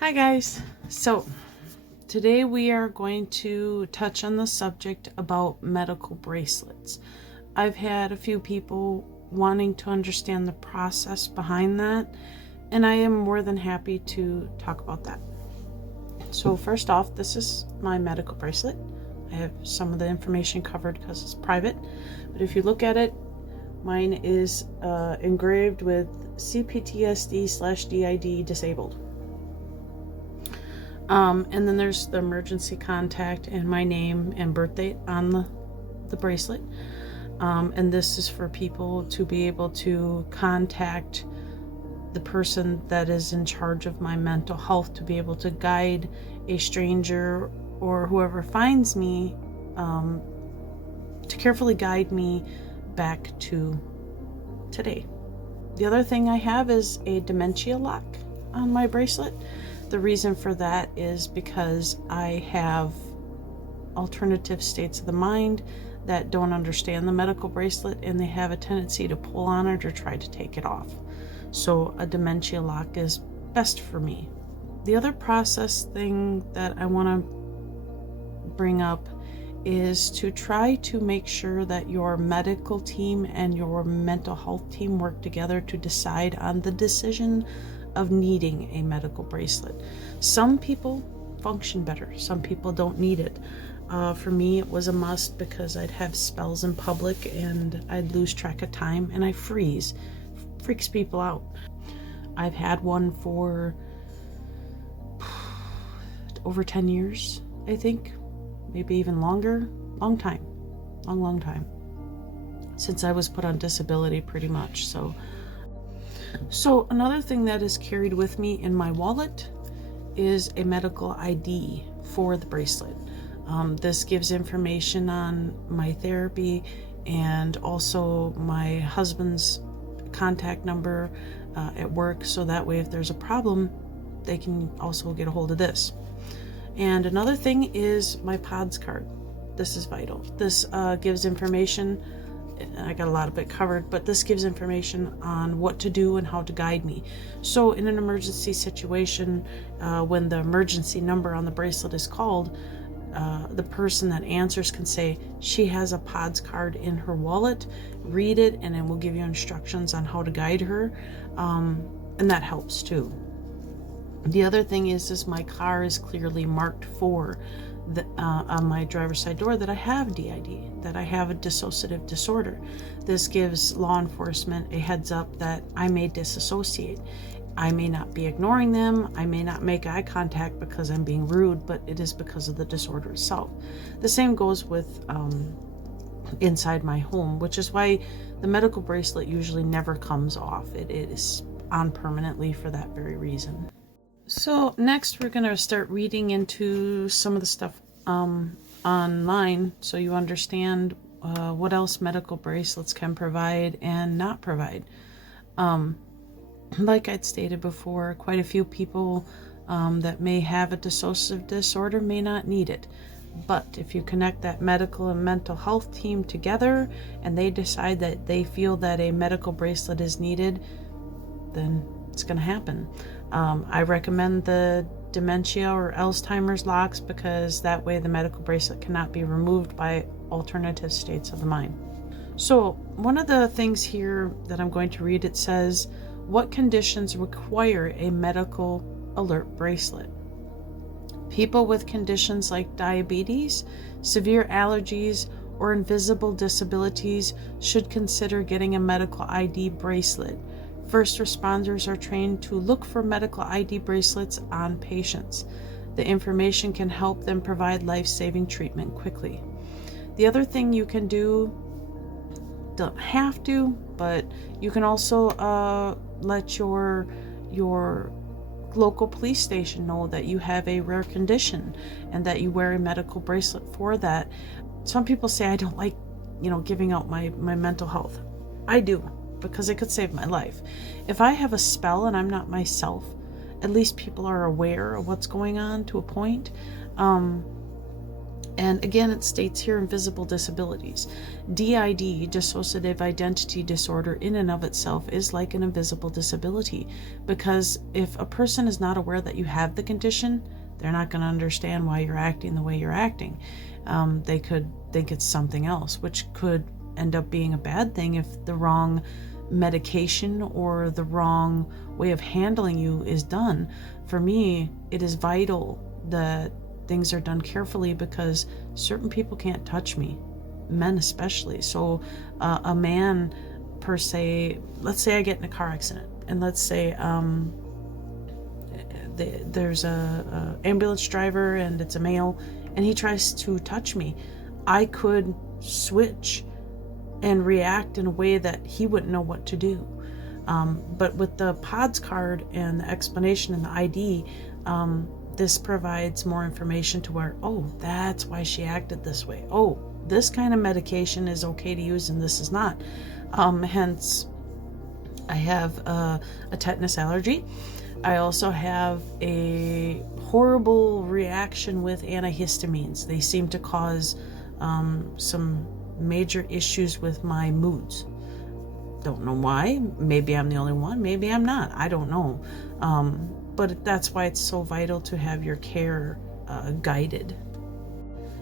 Hi guys. So today we are going to touch on the subject about medical bracelets. I've had a few people wanting to understand the process behind that, and I am more than happy to talk about that. So first off, this is my medical bracelet. I have some of the information covered because it's private, but if you look at it, mine is engraved with CPTSD/DID disabled. And then there's the emergency contact and my name and birth date on the bracelet. And this is for people to be able to contact the person that is in charge of my mental health, to be able to guide a stranger or whoever finds me, to carefully guide me back to today. The other thing I have is a dementia lock on my bracelet. The reason for that is because I have alternative states of the mind that don't understand the medical bracelet, and they have a tendency to pull on it or try to take it off. So a dementia lock is best for me. The other process thing that I want to bring up is to try to make sure that your medical team and your mental health team work together to decide on the decision of needing a medical bracelet. Some people function better, some people don't need it. For me, it was a must because I'd have spells in public and I'd lose track of time and I freeze. Freaks people out. I've had one for over 10 years, I think, maybe even longer. Long time, long time, since I was put on disability pretty much. So another thing that is carried with me in my wallet is a medical ID for the bracelet. This gives information on my therapy and also my husband's contact number at work, so that way if there's a problem, they can also get a hold of this. And another thing is my PODS card. This is vital. This gives information. I got a lot of it covered, but this gives information on what to do and how to guide me. So in an emergency situation, when the emergency number on the bracelet is called, the person that answers can say she has a PODS card in her wallet, read it, and it will give you instructions on how to guide her, and that helps too. The other thing is my car is clearly marked for on my driver's side door that I have DID, that I have a dissociative disorder. This gives law enforcement a heads up that I may disassociate. I may not be ignoring them, I may not make eye contact because I'm being rude, but it is because of the disorder itself. The same goes with inside my home, which is why the medical bracelet usually never comes off. It is on permanently for that very reason. So next we're going to start reading into some of the stuff online so you understand what else medical bracelets can provide and not provide. Like I'd stated before, quite a few people that may have a dissociative disorder may not need it. But if you connect that medical and mental health team together and they decide that they feel that a medical bracelet is needed, then it's going to happen. I recommend the dementia or Alzheimer's locks because that way the medical bracelet cannot be removed by alternative states of the mind. So one of the things here that I'm going to read, it says, what conditions require a medical alert bracelet? People with conditions like diabetes, severe allergies, or invisible disabilities should consider getting a medical ID bracelet. First responders are trained to look for medical ID bracelets on patients. The information can help them provide life-saving treatment quickly. The other thing you can do, don't have to, but you can also let your local police station know that you have a rare condition and that you wear a medical bracelet for that. Some people say I don't like, giving out my mental health. I do, because it could save my life. If I have a spell and I'm not myself, at least people are aware of what's going on to a point. And again, it states here invisible disabilities. DID, dissociative identity disorder, in and of itself is like an invisible disability, because if a person is not aware that you have the condition, they're not going to understand why you're acting the way you're acting. They could think it's something else, which could end up being a bad thing if the wrong medication or the wrong way of handling you is done. For me, it is vital that things are done carefully, because certain people can't touch me, men especially. So a man per se, let's say I get in a car accident, and let's say there's a ambulance driver and it's a male and he tries to touch me. I could switch and react in a way that he wouldn't know what to do. But with the PODS card and the explanation and the ID, this provides more information to where, oh, that's why she acted this way. Oh, this kind of medication is okay to use and this is not. Hence, I have a tetanus allergy. I also have a horrible reaction with antihistamines. They seem to cause some major issues with my moods. Don't know why. Maybe I'm the only one. Maybe I'm not. I don't know. But that's why it's so vital to have your care guided.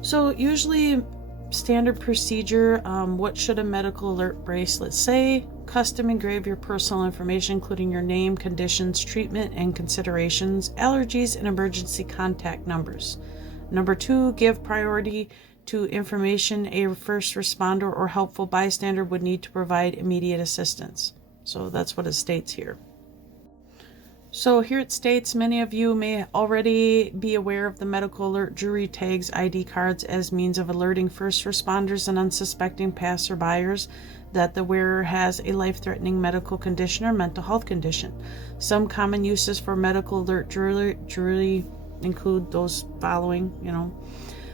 So usually standard procedure, what should a medical alert bracelet say? Custom engrave your personal information, including your name, conditions, treatment, and considerations, allergies, and emergency contact numbers. Number 2, give priority to information a first responder or helpful bystander would need to provide immediate assistance. So that's what it states here. So here it states, many of you may already be aware of the medical alert jury tags ID cards as means of alerting first responders and unsuspecting passerbyers that the wearer has a life-threatening medical condition or mental health condition. Some common uses for medical alert jury include those following,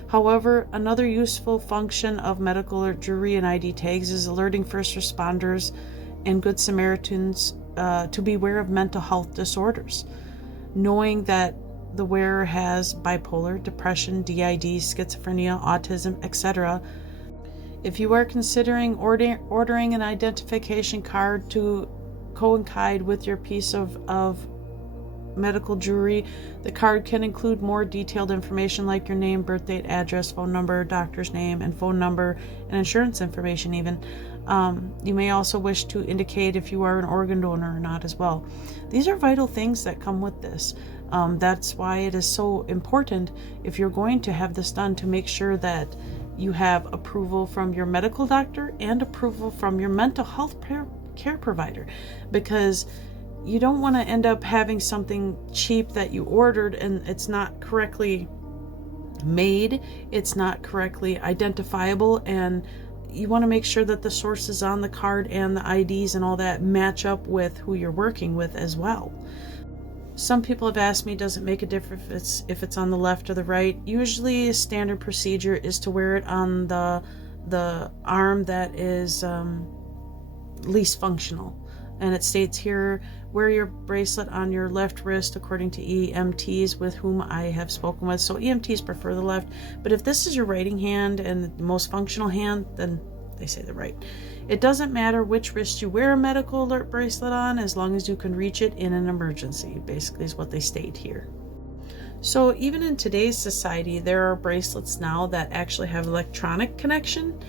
However, another useful function of medical alert jury and ID tags is alerting first responders and Good Samaritans to be aware of mental health disorders. Knowing that the wearer has bipolar, depression, DID, schizophrenia, autism, etc. If you are considering ordering an identification card to coincide with your piece of medical jewelry, the card can include more detailed information like your name, birth date, address, phone number, doctor's name, and phone number, and insurance information even. You may also wish to indicate if you are an organ donor or not as well. These are vital things that come with this. That's why it is so important, if you're going to have this done, to make sure that you have approval from your medical doctor and approval from your mental health care provider, because you don't want to end up having something cheap that you ordered and it's not correctly made, it's not correctly identifiable, and you want to make sure that the sources on the card and the IDs and all that match up with who you're working with as well. Some people have asked me, does it make a difference if it's on the left or the right? Usually a standard procedure is to wear it on the arm that is least functional. And it states here, wear your bracelet on your left wrist according to EMTs with whom I have spoken with. So EMTs prefer the left, but if this is your writing hand and the most functional hand, then they say the right. It doesn't matter which wrist you wear a medical alert bracelet on, as long as you can reach it in an emergency, basically is what they state here. So even in today's society, there are bracelets now that actually have electronic connection.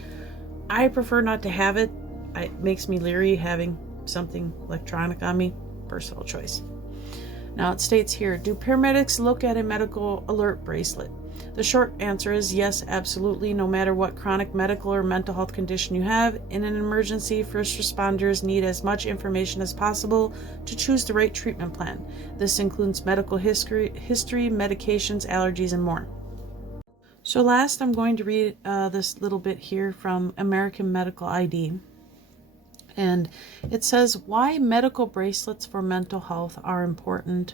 I prefer not to have it. It makes me leery having something electronic on me. Personal choice. Now it states here, do paramedics look at a medical alert bracelet? The short answer is yes, absolutely. No matter what chronic medical or mental health condition you have, in an emergency, first responders need as much information as possible to choose the right treatment plan. This includes medical history, medications, allergies, and more. So last, I'm going to read this little bit here from American Medical ID. And it says, why medical bracelets for mental health are important.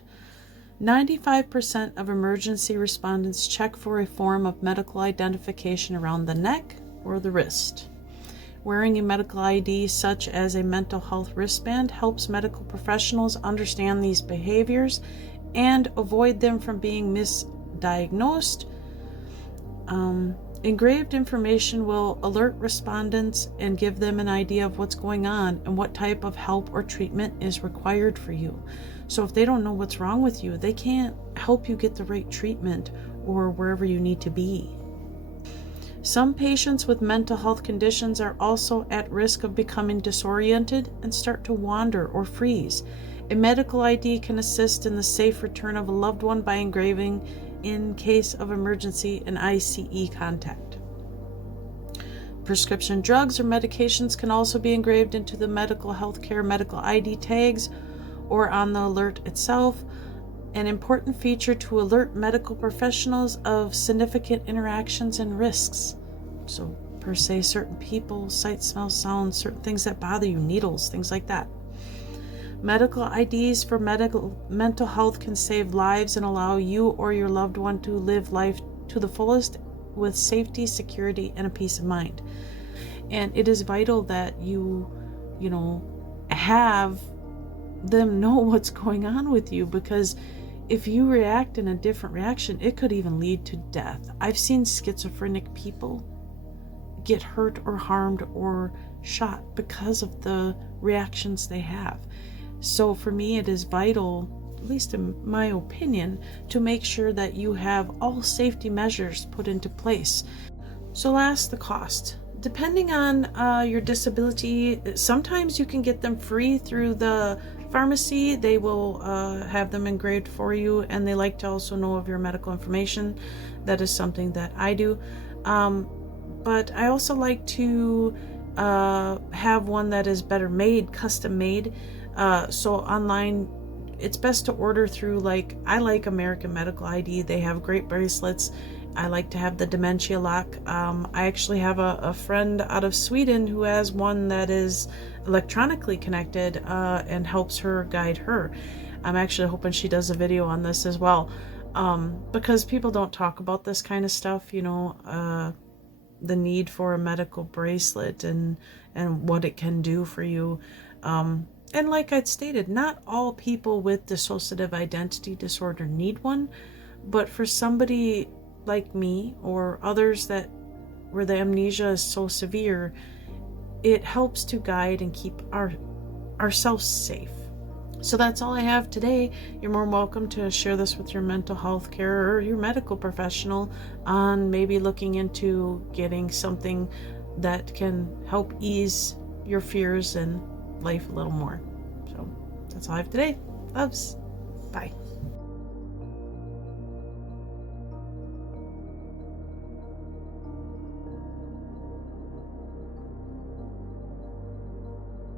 95% of emergency respondents check for a form of medical identification around the neck or the wrist. Wearing a medical ID, such as a mental health wristband, helps medical professionals understand these behaviors and avoid them from being misdiagnosed. Engraved information will alert respondents and give them an idea of what's going on and what type of help or treatment is required for you. So if they don't know what's wrong with you, they can't help you get the right treatment or wherever you need to be. Some patients with mental health conditions are also at risk of becoming disoriented and start to wander or freeze. A medical ID can assist in the safe return of a loved one by engraving in case of emergency and ICE contact. Prescription drugs or medications can also be engraved into the medical ID tags or on the alert itself, an important feature to alert medical professionals of significant interactions and risks. So, per se, certain people, sight, smell, sound, certain things that bother you, needles, things like that. Medical IDs for mental health can save lives and allow you or your loved one to live life to the fullest with safety, security, and a peace of mind. And it is vital that you have them know what's going on with you, because if you react in a different reaction, it could even lead to death. I've seen schizophrenic people get hurt or harmed or shot because of the reactions they have. So for me, it is vital, at least in my opinion, to make sure that you have all safety measures put into place. So last, the cost. Depending on your disability, sometimes you can get them free through the pharmacy. They will have them engraved for you, and they like to also know of your medical information. That is something that I do. But I also like to have one that is better made, custom made. So online, it's best to order through, I like American Medical ID. They have great bracelets. I like to have the dementia lock. I actually have a friend out of Sweden who has one that is electronically connected and helps her guide her. I'm actually hoping she does a video on this as well, because people don't talk about this kind of stuff, the need for a medical bracelet and what it can do for you. And like I'd stated, not all people with dissociative identity disorder need one, but for somebody like me or others where the amnesia is so severe, it helps to guide and keep ourselves safe. So that's all I have today. You're more welcome to share this with your mental health care or your medical professional on maybe looking into getting something that can help ease your fears and life a little more. So that's all I have today. Loves. Bye.